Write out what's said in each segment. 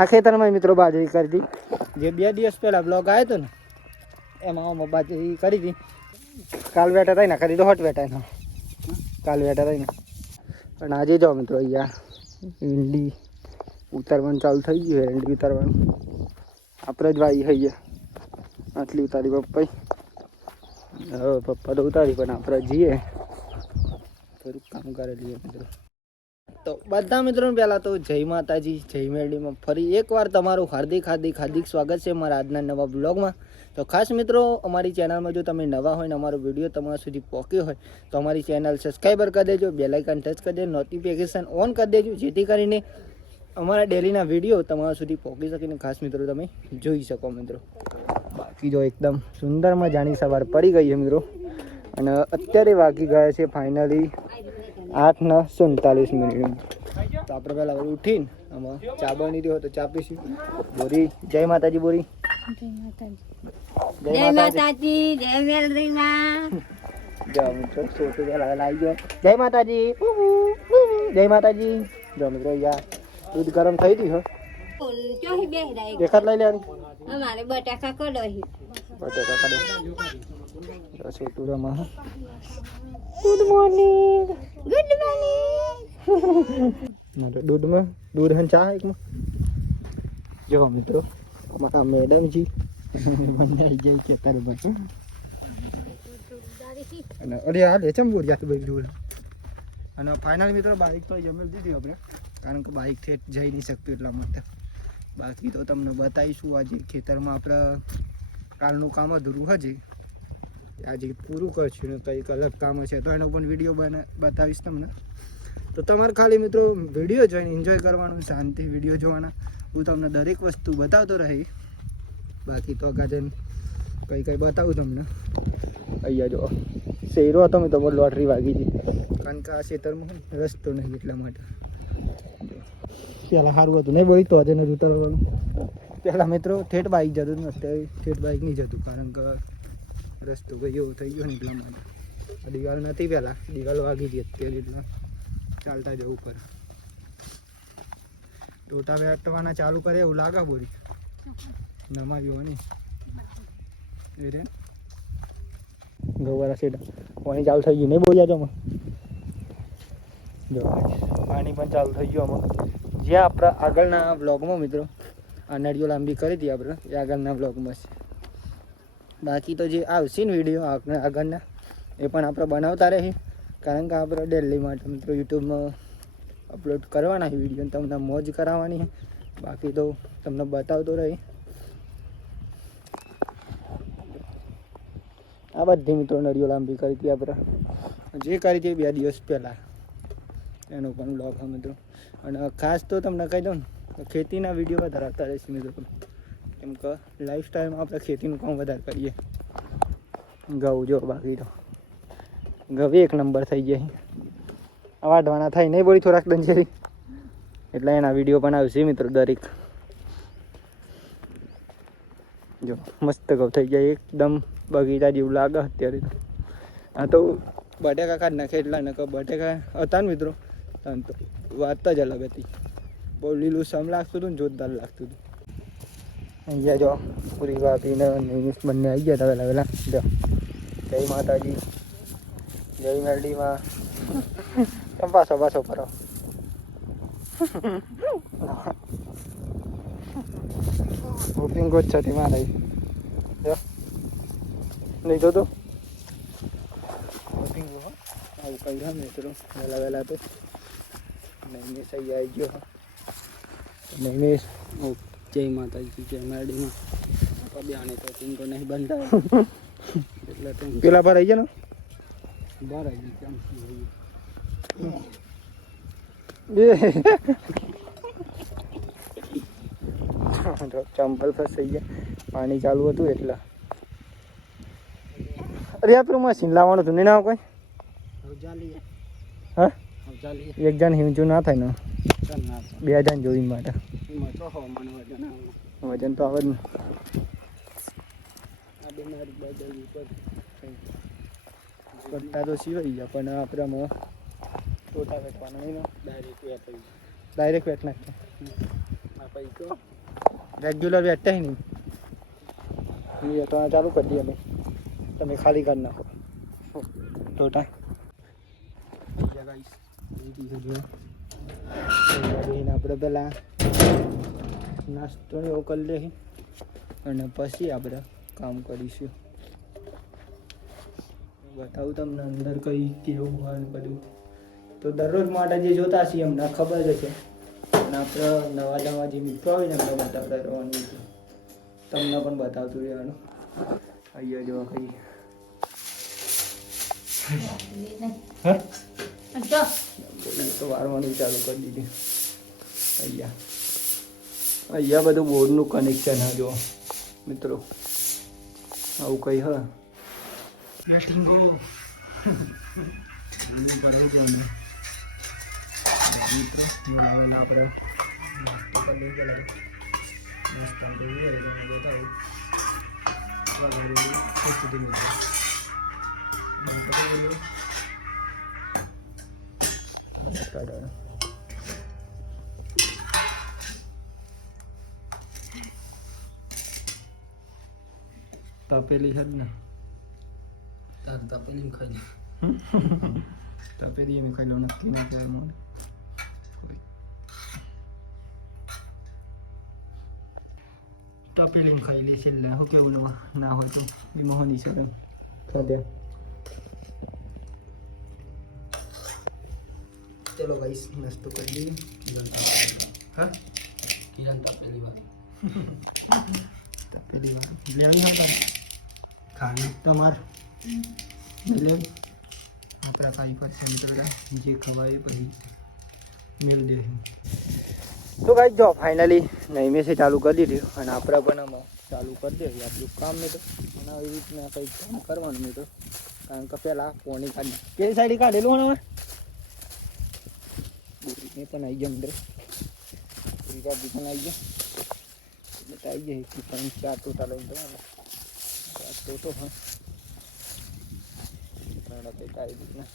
આ ખેતરમાં મિત્રો બાજરી કરી હતી. જે 2 દિવસ પહેલાં બ્લોગ આવ્યો હતો ને એમાં બાજરી કરી હતી. કાલ વેટા થાય ને કરી તો હોટ વેટા ના કાલ વેટા થાય ને. પણ આજે જાઓ મિત્રો અહીંયા ઈંડી ઉતારવાનું ચાલુ થઈ ગયું. ઈંડી ઉતારવાનું આપણે જ વાઈ હઈએ. આટલી ઉતારી પપ્પાઈ. હવે પપ્પા તો ઉતારી પણ આપણે જઈએ થોડુંક કામ કરી લઈએ મિત્રો. તો બધા મિત્રોને પહેલાં તો જય માતાજી, જય મેરડીમાં ફરી એકવાર તમારું હાર્દિક સ્વાગત છે મારા આજના નવા બ્લોગમાં. તો ખાસ મિત્રો અમારી ચેનલમાં જો તમે નવા હોય ને અમારો વિડીયો તમારા સુધી પહોંચ્યો હોય તો અમારી ચેનલ સબસ્ક્રાઈબર કરી દેજો, બેલ આઇકન ટચ કરી દેજો, નોટિફિકેશન ઓન કરી દેજો, જેથી કરીને અમારા ડેલીના વિડીયો તમારા સુધી પહોંચી શકીને ખાસ મિત્રો તમે જોઈ શકો મિત્રો. બાકી જો એકદમ સુંદર મજાની સવાર પડી ગઈ છે મિત્રો. અને અત્યારે વાગી ગયા છે ફાઇનલી 8:47. તો આપણે પહેલાં ઉઠીને આમાં ચા બની રહ્યો તો ચા પીશું. બોરી જય માતાજી. બોરી જય માતાજી, જય મેલડીમાં. જો મિત્રો છોટું પહેલાં આવી ગયો. જય માતાજી, જય માતાજી. જો મિત્રો યાર દૂધ ગરમ થઈ ગયું. ચોહી બેહી રહી દેખાત લઈ લેવાની. અમારે બટાકા કડોહી. બટાકા કાઢો. છોટું રમા. Good morning. Good morning. દૂધમાં દૂધ હન ચા એકમાં. જો મિત્રો અમારા મેડમજી બંને આવી જાય ખેતરમાં. અને અરે હાલ એ ચમ બોલ્યા ભાઈ દૂર. અને ફાઇનલ મિત્રો બાઇક તો જમેલ દીધી આપણે, કારણ કે બાઇક થી જઈ નહીં શકતું એટલા માટે. બાકી તો તમને બતાવીશું આજે ખેતરમાં આપણે કાલનું કામ અધૂરું હજી આજે પૂરું કરશું ને કંઈક અલગ કામ હશે તો એનો પણ વિડીયો બતાવીશ તમને. તો તમારે ખાલી મિત્રો વિડીયો જોઈને એન્જોય કરવાનું, શાંતિ વિડીયો જોવાના. હું તમને દરેક વસ્તુ બતાવતો રહી. બાકી તો આગળ કંઈ બતાવું તમને. અહીંયા જો શેરો હતો મેં તો લોટરી વાગી હતી, કારણ કે આ ખેતરમાં રસ્તો નહીં એટલા માટે. પહેલાં સારું હતું નહીં બોલી તો આજે નથી ઉતરવાનું. પહેલાં મિત્રો ઠેઠ બાઇક જતું ને અત્યારે ઠેઠ બાઇક નહીં જતું, કારણ કે રસ્તો કંઈ એવો થઈ ગયો ને એટલા માટે. દિવાલ નથી પહેલાં, દિવાલ વાગી હતી અત્યારે એટલા ચાલતા જવું પડે. ટોટા વેટવાના ચાલુ કરે એવું લાગે બોલી નમાવ્યો નહીં એ રે ગવારા સેટા પાણી ચાલુ થઈ ગયું નહીં બોલ્યા તો જો પાણી પણ ચાલુ થઈ ગયું આમાં. જે આપણા આગળના બ્લોગમાં મિત્રો આ નળીઓ લાંબી કરી હતી આપણે એ આગળના બ્લોગમાં છે. બાકી તો જે આવશે ને વિડીયો આગળના એ પણ આપણે બનાવતા રહી, કારણ કે આપણે ડેલી માટે મિત્રો યુટ્યુબમાં અપલોડ કરવાના છે વિડીયો, તમને મોજ કરાવવાની છે. બાકી તો તમને બતાવતો રહી. આ બધી મિત્રો નળીઓ લાંબી કરી હતી આપણે, જે કરી હતી 2 દિવસ પહેલાં એનો પણ બ્લોગ છે મિત્રો. અને ખાસ તો તમને કહી દઉં ને ખેતીના વિડીયો વધારે આવતા રહેશે મિત્રો, કેમ કે લાઈફ સ્ટાઈલમાં આપણે ખેતીનું કામ વધારે કરીએ. ઘઉં જો બાકી તો ઘઉં 1 નંબર થઈ જાય. વાઢવાના થાય નહીં બોલી થોડાક દંજેરી, એટલે એના વિડીયો પણ આવશે મિત્રો દરેક. જો મસ્ત ઘઉં થઈ જાય એકદમ બગીચા જેવું લાગે અત્યારે તો. આ તો બટેકા કાઢ નાખે એટલા ને બટેકા હતા ને મિત્રો તો વાત જ અલગ હતી. બહુ લીલું સમ લાગતું હતું ને જોરદાર લાગતું હતું. અહીંયા જો પૂરી વાપીને નિમિષ બંને આવી ગયા હતા વહેલા જો. જય માતાજી, જય મેરડીમાં. તમે પાછો ફરો. હોપિંગ જ છે મારે જો નહીં જોતું હોપિંગ આવું કહી હા મિત્રો વહેલા તો નૈમેશ અહીંયા આવી ગયો. નૈમેશ જય માતાજી, જય મેરડીમાં. પબ્યાને તો પિંકો નહીં બનતા એટલે પેલા પર આવી ગયા ને બહાર આવી કેમ ચંપલ ફસાઈ ગયા, પાણી ચાલુ હતું એટલે. અરે આ પેલું મશીન લાવવાનું હતું નહીં ના કોઈ. હા 1 જણ હિંચું ના થાય ને 2 જણ જોઈ માટે વજન તો આવે જ ને. પટ્ટા તો સિવાઈ ગયા પણ આપણે આમાં ટોટા વેટવાના નહીં ને ડાયરેક્ટ વેટ નાખીએ. ભાઈ તો રેગ્યુલર વેટતા નહીં એ તો ચાલુ કરી દઈએ અમે તમે ખાલી કરી નાખો ટોટા આપણે પેલા નાસ્તો એવો કરી લઈએ અને પછી આપણે કામ કરીશું બતાવું તમને અંદર કઈ કેવું હોય ને બધું તો દરરોજ માટે જે જોતા છીએ અમને ખબર જ છે અને આપણે નવા જે મિત્રો હોય ને એમને બતાવતા રહેવાનું છે તમને પણ બતાવતું રહેવાનું અહીંયા જો કઈ તો વારવાનું ચાલુ કરી દીધી અહીંયા બધું બોર્ડનું કનેક્શન હા જો મિત્રો આવું કઈ હા લેટિંગો ભરાઈ જાય મિત્રો આવેલા આપણે નાસ્તો કરી લઈ ગયેલા નાસ્તા તો હોય તમે બતાવું સુધી મિત્રો તપેલી છે ને તાર તપેલી ખાઈ તપેલી એમ ખાઈ લો નક્કી ના કહેવાય મને તપેલી ખાઈ લે છેલ્લે હું કેવું ના હોય તો બી મોહની છે ખાધ્યા ચલો ગાઈસ નાસ્તો કરી લઈએ હા કિરણ તપેલી વાળી તપેલી વાળી લેવી હોય તારે ખાવી તમારે લેવી આપણા 5% જે ખવાય પછી મેળ દે તો ગાઈસ જો ફાઇનલી નહીં મેં ચાલુ કરી દીધું અને આપણે પણ આમાં ચાલુ કરી દઈએ આપણું કામ નહીં તો અને આવી રીતના કંઈક કામ કરવાનું નહીં તો કારણ કે પહેલાં પોણી કાઢી કેવી સાઈડ કાઢેલું ને હવે એ પણ આવી ગયા અંદર પૂરી ભાભી પણ આવી ગયા એટલે આવી જાય 4 ટોટા લઈને તમારે 4 ટોટો હા કંઈક આવી રીતના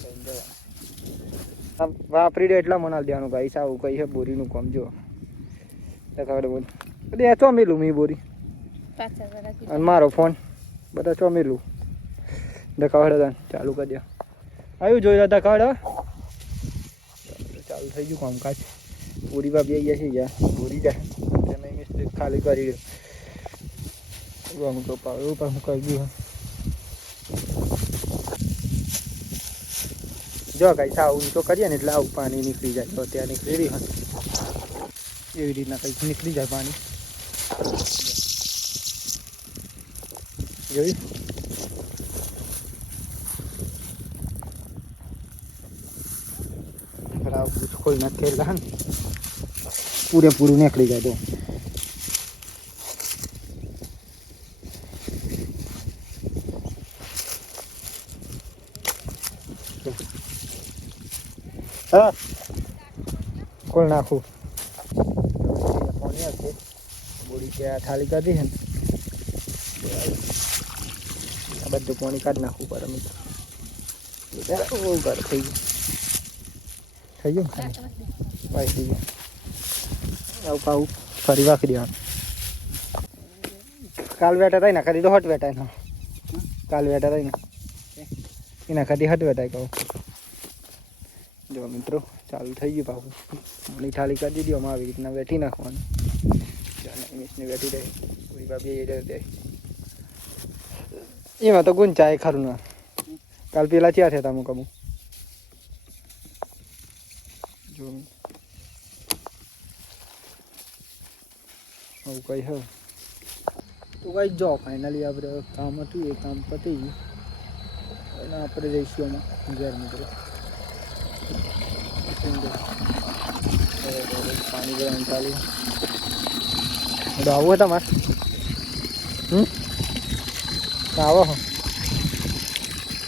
લઈને જવાનું વાપરી દે એટલા મનાલ દેવાનું ગાઈસ આવું કઈ છે બોરીનું કામ જો ખબર બોલ એટલે ચોમેલું મેં બોરી અને મારો ફોન બધા ચોમેલું દેખાવડે ચાલુ કરી દે આવ્યું જોઈ રહ્યા દેખાવડે ચાલુ થઈ ગયું કામકાજ પૂરી ભાભી આવી ગયા છે યાર બોરી જાય તેને મિસ્ત્રી ખાલી કરી દે અમુક એવું પણ કરી ગયું જો ગાઈસ આવું તો કરીએ ને એટલે આવું પાણી નીકળી જાય તો ત્યાં નીકળી રહ્યું એવી રીતના કંઈક નીકળી જાય પાણી જોયું ખોલ નાખેલા ને પૂરેપૂરું નીકળી જાય તો હા ખોલ નાખું પાણી હશે બોડી ત્યાં થાળી કાઢી છે ને આ બધું પાણી કાઢી નાખવું પડે મિત્રો બહુ ઘર થઈ ગયું વાઈ થઈ ગયું આવું પાવું ફરી વાંકી દેવાનું કાલ વેટા થાય ને કદી તો હટ વેટાય ના કાલ વેટા થાય ને એના કદી હટ વેટાય કહું જો મિત્રો ચાલુ થઈ ગયું પાછું મને થાળી કરી દીધી આમાં આવી રીતના બેઠી નાખવાનું મિસને બેઠી રહી પૂરી ભાભી એ રહે એમાં તો ગુંચાય ખરું ના કાલ પેલા ક્યાં થયા હતા અમુક જો આવું કઈ હ તો કઈ જો ફાઇનલી આપણે કામ હતું એ કામ પતી ગયું અને આપણે જઈશું આમાં ઘેર મિત્રો પાણી ભરવાનું ચાલુ આવું તમારે આવો હો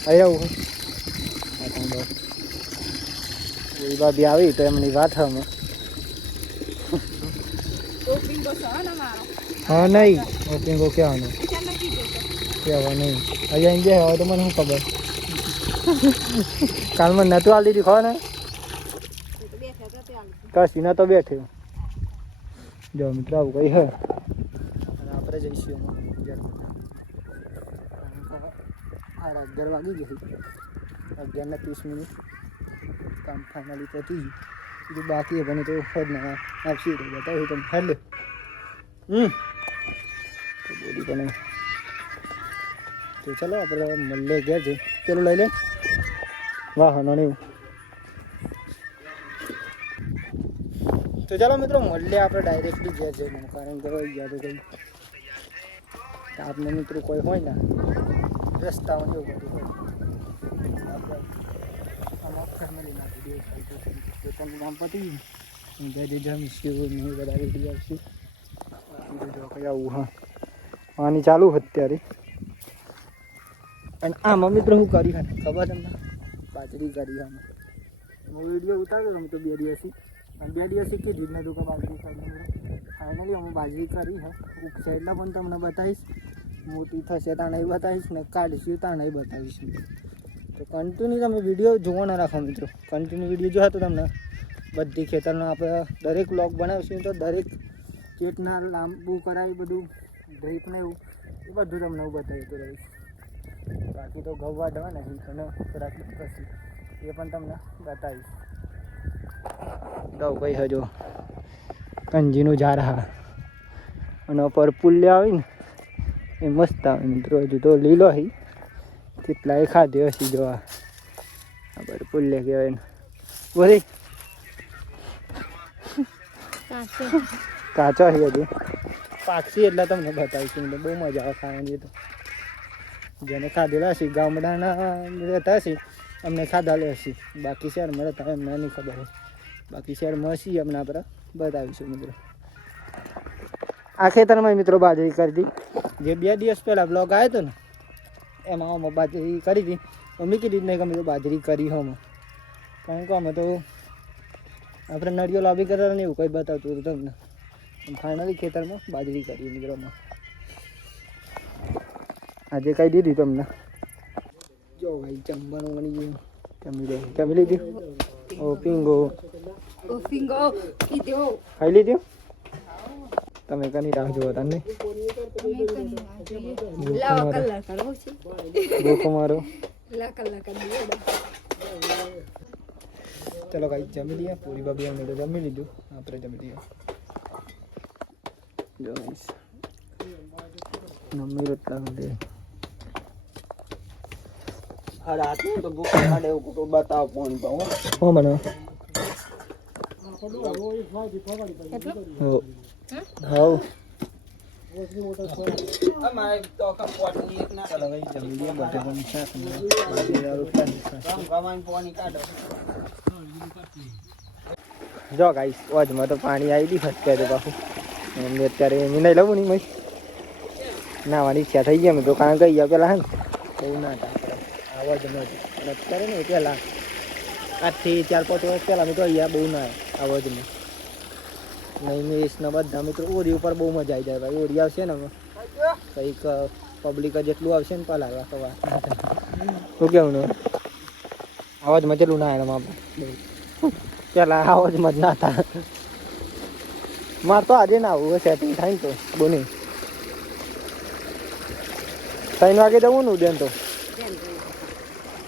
આવી આવું એ ભાભી આવી તો એમની વાત અમે હા નહીં ઓપિંગો કહેવાનું કહેવા નહીં અહીંયા ઇન્ડિયા હોય તો મને શું ખબર કાલમાં નતું હાલ દીધી ખબર ને કશી ના તો બેઠે જો મિત્રો આવું કંઈ હે અને આપણે જઈશું એમાં આ 11 વાગી ગઈ 11:30 કામ ફાઇનલી પતી ગયું બાકી બને તો ફોડના આપશી તો બતાવું તમે હેલો તો બોડી બને તો ચલો આપણે મળીએ ઘેર જઈ ચલો લઈ લે વાહનો નહીં તો ચાલો મિત્રો મળીએ આપણે ડાયરેક્ટલી ઘેર જઈને કારણ કે ગયા તો કંઈ આપણે મિત્રો કોઈ હોય ને રસ્તામાં એવું બધું હોય આપણે અલગ ફેમિલી નાખી દે પોતાનું કામ પતી ગયું daddy જમશું ને બધા રેડી આવશું જો કંઈ આવું હા પાણી ચાલુ અત્યારે અને આમાં મિત્રો હું કરી હતી ખબર તમને બાજરી કરી આમાં હું વિડીયો ઉતાર્યો તમે તો 2 દિવસથી અને 2 દિવસથી કીધું જ નતું કે બાજરી કરી ફાઇનલી અમે બાજરી કરી હે સાઈડના પણ તમને બતાવીશ મોટી થશે તાણે બતાવીશ ને કાઢીશું તાણે બતાવીશ તો કન્ટિન્યુ તમે વિડીયો જોવો ના રાખો મિત્રો કન્ટિન્યુ વિડીયો જોવા તો તમને બધી ખેતરના આપણે દરેક બ્લોગ બનાવીશું તો દરેક ચેકના લાંબુ કરાવી બધું ડ્રીપને એવું એ બધું તમને હું બતાવતો રહીશ બાકી તો ઘઉં વાઢવા નહીં અને રાખી પછી એ પણ તમને બતાવીશ ઘઉં કઈ હજો કંજીનું ઝાડ હા અને ઉપર પુલ્ય આવી ને એ મસ્ત આવે મિત્રો હજુ તો લીલો હી કેટલાય ખાધ્યો હશે જો આ પર પુલ્ય કહેવાય ને બોલી કાચો છે હજી પાકશી એટલે તમને બતાવીશું એટલે બહુ મજા આવે ખાવાની તો જેને ખાધેલા હશે ગામડાના રહેતા હશે અમને ખાધા હશે બાકી શહેરમાં રહેતા એમને નહીં ખબર હોય બાકી શહેરમાં હશે અમને આપણે બતાવીશું મિત્રો આ ખેતરમાં મિત્રો બાજરી કરી હતી જે 2 દિવસ પહેલાં બ્લોગ આવ્યો હતો ને એમાં અમે બાજરી કરી હતી મમ્મી કીધી જ નહીં કે અમે તો બાજરી કરી હમ કારણ કે અમે તો આપણે નળીઓ લોબી કરતા ને એવું કંઈ બતાવતું હતું તમને ફાઇનલી ખેતરમાં બાજરી કરી મિત્રોમાં આજે કહી દીધી તમને જો ભાઈ જમવાનું બની ગયું જમી લીધી ઓ પિંગો ખાઈ લીધું તમે કની રાહ જોવો તમને ભૂખ મારો ચલો ભાઈ જમી લઈએ પૂરી બાબી અમને તો જમી લીધું આપણે જમી લઈએ જો મમ્મી રોટલા દે આ રાતનું તો ભૂખ કાઢે એવું તો બતાવો ફોન પર હો મને હો હાઉ અમારે તો કપોટની એક ના ચલો ભાઈ જમી લઈએ બધે પણ શાક બાજરી રોટલા કમાઈને પાણી કાઢો જો ગાઈસ વાજમાં તો પાણી આવી દી ફટકે તો પાછું એમને અત્યારે એમ નહીં લઉં નહીં મય નાવાની ઈચ્છા થઈ ગઈ અમે તો કારણ કહી ગયા પેલા હે ને બહુ ના થાય આવાજમાં અને અત્યારે ને પહેલાં 8 થી 4-5 વર્ષ પહેલાં અમે તો અહીંયા બહુ ના આવાજમાં નહીં મેસના બધા મિત્રો ઓરી ઉપર બહુ મજા આવી જાય ભાઈ ઓરી આવશે ને કંઈક પબ્લિક જેટલું આવશે ને પહેલાં સવાર શું કેવું ને આવાજમાં જેટલું ના એમ આપણે પેલા આવાજમાં જ ના થાય મારે તો આજે ના આવું સેટિંગ થાય ને તો બોની 3 વાગે જવું ને ઉદયન તો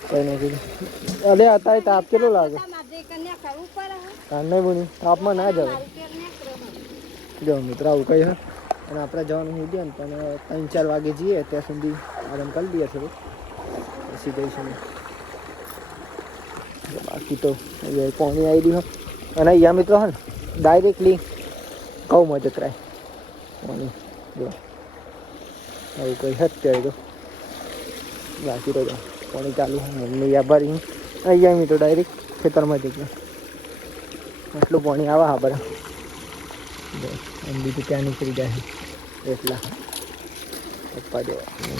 કઈ નહીં કીધું અલે અત્યારે તાપ કેટલો લાગે નહીં બોની તાપમાં ના જવાય જો મિત્રો આવું કઈ હા અને આપણે જવાનું ઉદયન પણ 3-4 વાગે જઈએ ત્યાં સુધી આરામ કરી દઈએ થોડું પછી જઈશું બાકી તો અહીંયા પાણી આવી ગયું અને અહીંયા મિત્રો હા ને ડાયરેક્ટલી ઘઉંમાં જતરાય પાણી જો આવું કંઈ અત્યારે તો બાકી તો પાણી ચાલુ મમ્મી યા ભરી અહીંયા મિત્રો ડાયરેક્ટ ખેતરમાં જઈએ એટલું પાણી આવે હા બરાબર એમ બીજું ત્યાં નીકળી જાય એટલા પપ્પા જો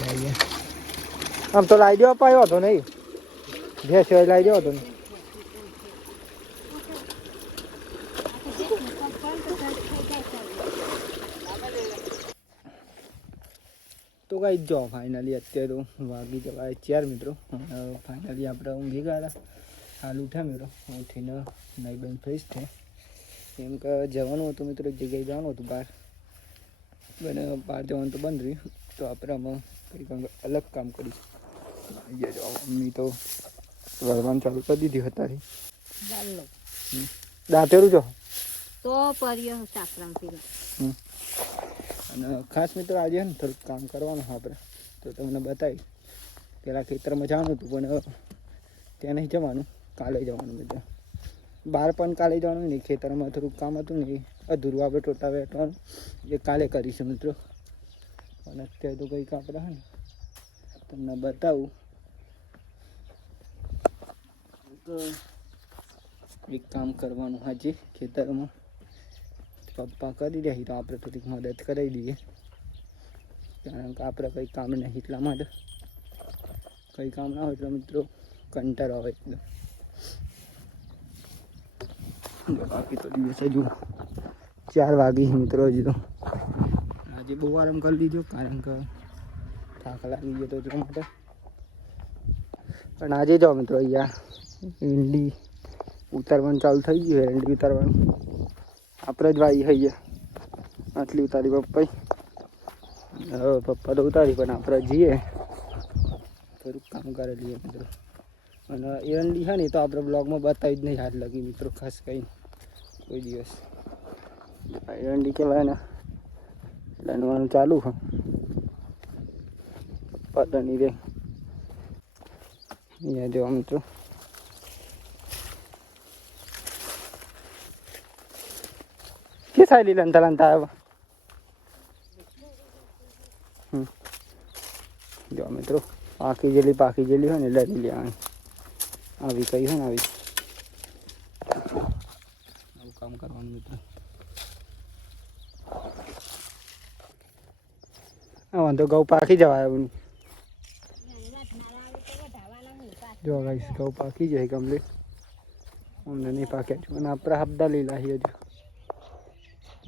અહીંયા આમ તો લાવી દેવા પાયો હતો નહીં જે સિવાય લાવી દેવો હતો ને તો કઈ જો ફાઇનલી અત્યારે તો વાગી જવાય 4 મિત્રો ફાઇનલી આપણે ઊંઘી ગયા હતા હાલ ઉઠ્યા મિત્રો ઉઠીને નહીં બંધ ફ્રેશ થાય કેમ કે જવાનું હતું મિત્રો, એક જગ્યાએ જવાનું હતું બહાર, બહાર જવાનું તો બંધ રહ્યું. તો આપણે આમાં કંઈક અલગ કામ કરીશું. અહીંયા જો મમ્મી તો વળવાનું ચાલુ કરી દીધી હતી. દાંતેરું છો તો પરિયો સાકરામ પીરો. અને ખાસ મિત્રો આજે ને થોડુંક કામ કરવાનું આપણે, તો તમને બતાવી. પહેલાં ખેતરમાં જવાનું હતું પણ ત્યાં નહીં જવાનું, કાલે જવાનું મિત્રો. બહાર પણ કાલે જવાનું નહીં, ખેતરમાં થોડુંક કામ હતું ને અધૂરું આપણે ટોટા વેટવાનું, એ કાલે કરીશું મિત્રો. અને અત્યારે તો કંઈક આપણે હે ને તમને બતાવું તો એક કામ કરવાનું આજે ખેતરમાં. પપ્પા કરી દે તો આપણે થોડીક મદદ કરાવી દઈએ, કારણ કે આપણે કંઈ કામ નહીં એટલા માટે. કંઈ કામ ના હોય એટલે મિત્રો કંટાળો આવે એટલે. બાકી તો દિવસ હજુ 4 વાગી મિત્રો. હજુ તો આજે બહુ આરામ કરી લીધો, કારણ કે થાક લાગી ગયો તો એટલા માટે. પણ આજે જાઓ મિત્રો અહીંયા ઈંડી ઉતારવાનું ચાલુ થઈ ગયું. ઈંડી ઉતારવાનું આપણે જ વાઈ હઈએ, આટલી ઉતારી પપ્પાએ. હવે પપ્પા તો ઉતારી, પણ આપણે જઈએ થોડુંક કામ કરી લઈએ મિત્રો. અને એરંડી છે ને તો આપણે બ્લોગમાં બતાવી જ નહીં હાથ લગી મિત્રો, ખાસ કંઈ કોઈ દિવસ. એરંડી કહેવાય ને લણવાનું ચાલુ છે પતની રે. અહીંયા જો મિત્રો કે સાયલી લંતા લંતા આવ્યા. જો મિત્રો પાકી જેલી હોય ને લડી લેવાની. આવી કઈ હોય ને આવી આવું કામ કરવાનું મિત્રો. વાંધો ઘઉં પાકી જવાય એવું. જો ગાઈસ ઘઉં પાકી જાય કમ્પ્લીટ. અમને નહીં પાક્યા છું અને આપણે હપ્તા લીલા છીએ હજુ.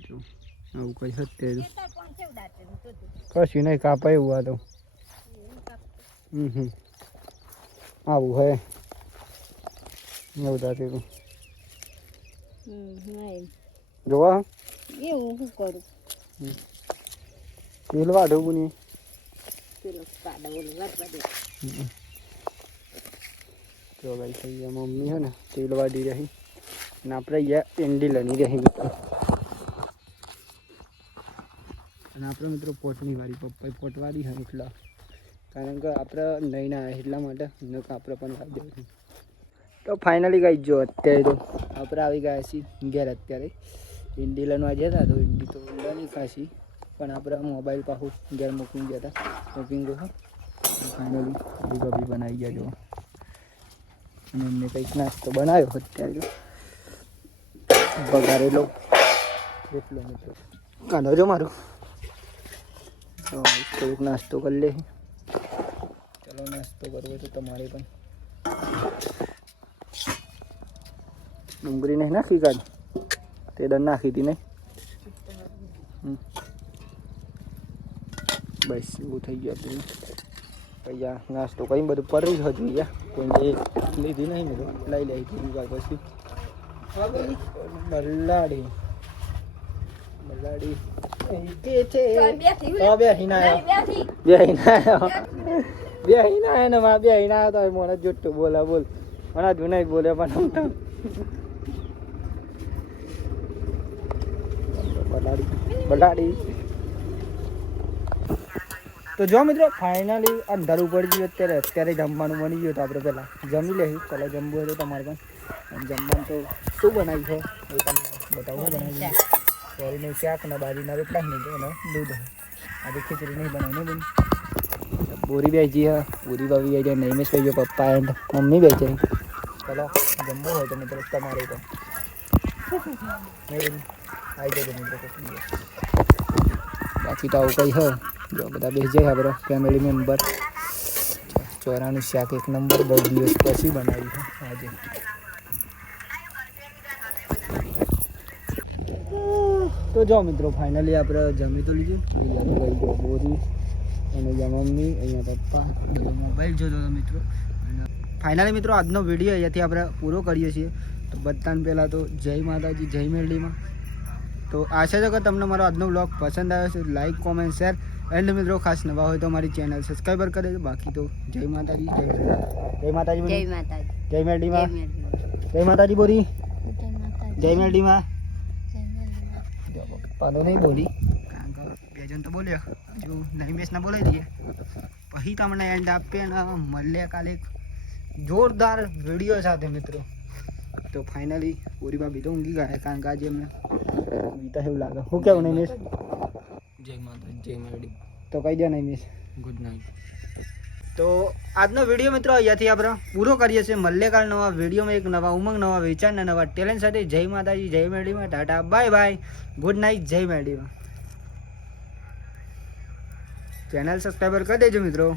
જો આવું કઈ સત્ય કશું નહીં કાપાય એવું. આ તો આવું હે એવું દાંતેરું જોવા એવું શું કરું? તેલ વાઢો બની પેલો પાડા ઓલું વાટવા દે. જો ભાઈ થઈ ગયા મમ્મી હે ને તેલ વાઢી રહી અને આપણે અહીંયા એંડી લની રહી મિત્રો. અને આપણે મિત્રો પોટની વાળી પપ્પાએ પોટ વાળી હોય એટલા, કારણ કે આપણે નહીં ના એટલા માટે આપણે પણ વાળી દઈએ. તો ફાઇનલી ગાઈ જો અત્યારે તો આપણે આવી ગયા છીએ ઘેર. અત્યારે ઈંડી લનવા ગયા હતા તો ઈંડી તો લની ખાસી, પણ આપણે મોબાઈલ પાછું ઘેર મૂકીને ગયા હતા. મૂકીને ગયો ફાઇનલી બી બનાવી ગયા જો. અને એમને કંઈક નાસ્તો બનાવ્યો અત્યારે બગાડેલો એટલો મિત્રો. કાંદો જો મારું તો થોડુંક નાસ્તો કરી લે. ચલો નાસ્તો કરવો તો તમારે પણ. ડુંગળી નહીં નાખી કાઢ તે દર નાખી હતી નહીં. બસ એવું થઈ ગયું આપણે. અહીંયા નાસ્તો કરીને બધું પડી હજુ અહીંયા કોઈ લીધી નહીં ને તો લઈ લે થોડી વાર પછી. બલ્લાડી કે છે બેહીના ને માં બેહીના તો મોને જુઠ્ઠું બોલા બોલ મને હજુ નહીં બોલે પણ બલાડી. તો જો મિત્રો ફાઇનલી અંધારું પડી ગયું. અત્યારે જમવાનું બની ગયું. તો આપણે પહેલાં જમી લઈશું. ચાલો જમવું હોય તો તમારે પણ. જમવાનું તો શું બનાવ્યું છે એ તમને બતાવું. બનાવ્યું ચોરીનું શાક ને બાજરીના રોટલા નહીં તો અને દૂધ. આજે ખીચડી નહીં બનાવી બેન. બોરી બેસી હા, બોરી બાવી બેસી જાય. નહીં મેં કહ્યું પપ્પા એન્ડ મમ્મી બેસી. ચાલો જમવું હોય તો મિત્રો તમારે પણ નહીં આવી જજો મિત્રો. બાકી તો આવું કંઈ હોય જો બધા બેસી જાય આપણે ફેમિલી મેમ્બર. ચોરાનું શાક એક નંબર 10 દિવસ પછી બનાવ્યું છે આજે. તો જો મિત્રો ફાઇનલી આપણે જમી તો લીધું. અહીંયા ગઈ જો બોરી અને અહીંયા મમ્મી, અહીંયા પપ્પા મોબાઈલ જોતો હતો મિત્રો. અને ફાઇનલી મિત્રો આજનો વિડીયો અહીંયાથી આપણે પૂરો કરીએ છીએ. તો બધાને પહેલાં તો જય માતાજી, જય મેરડીમાં. તો આશા છે કે તમને મારો આજનો બ્લોગ પસંદ આવ્યો છે. લાઈક, કોમેન્ટ, શેર એન્ડ મિત્રો ખાસ નવા હોય તો મારી ચેનલ સબસ્ક્રાઈબર કરે છે. બાકી તો જય માતાજી, જય મેરડી. જય માતાજી બોલી. જય માતાજી. જય મેરડીમાં. જય મેરડી. જય માતાજી બોલી. જય માતાજી. જય મેરડીમાં. જય મેરડીમાં. પાનો નહીં બોલી કારણ કે બે જણ તો બોલ્યો, હજુ નહીં બેસના બોલાવી દઈએ પછી તમને એન્ડ આપીએ ને મળીએ કાલે એક જોરદાર વિડીયો સાથે મિત્રો. તો ફાઇનલી પૂરી ભાભી તો ઊંઘી ગયા કારણ કે આજે એમને ઊંઘતા એવું લાગે. શું કેવું નહીં મિસ? જય માતાજી, જય મેરડી. તો કહી દે નહીં મિસ. Good night. તો આજનો વિડીયો મિત્રો અહીંયાથી આપણે પૂરો કરીએ છીએ. મળીએ કાલે નવા વિડીયોમાં એક નવા ઉમંગ, નવા વિચાર, નવા ટેલેન્ટ સાથે. જય માતાજી, જય મેરડીમાં. Ta ta, bye bye, good night, જય મેરડીમાં. ચેનલ સબસ્ક્રાઈબર કરી દેજો મિત્રો.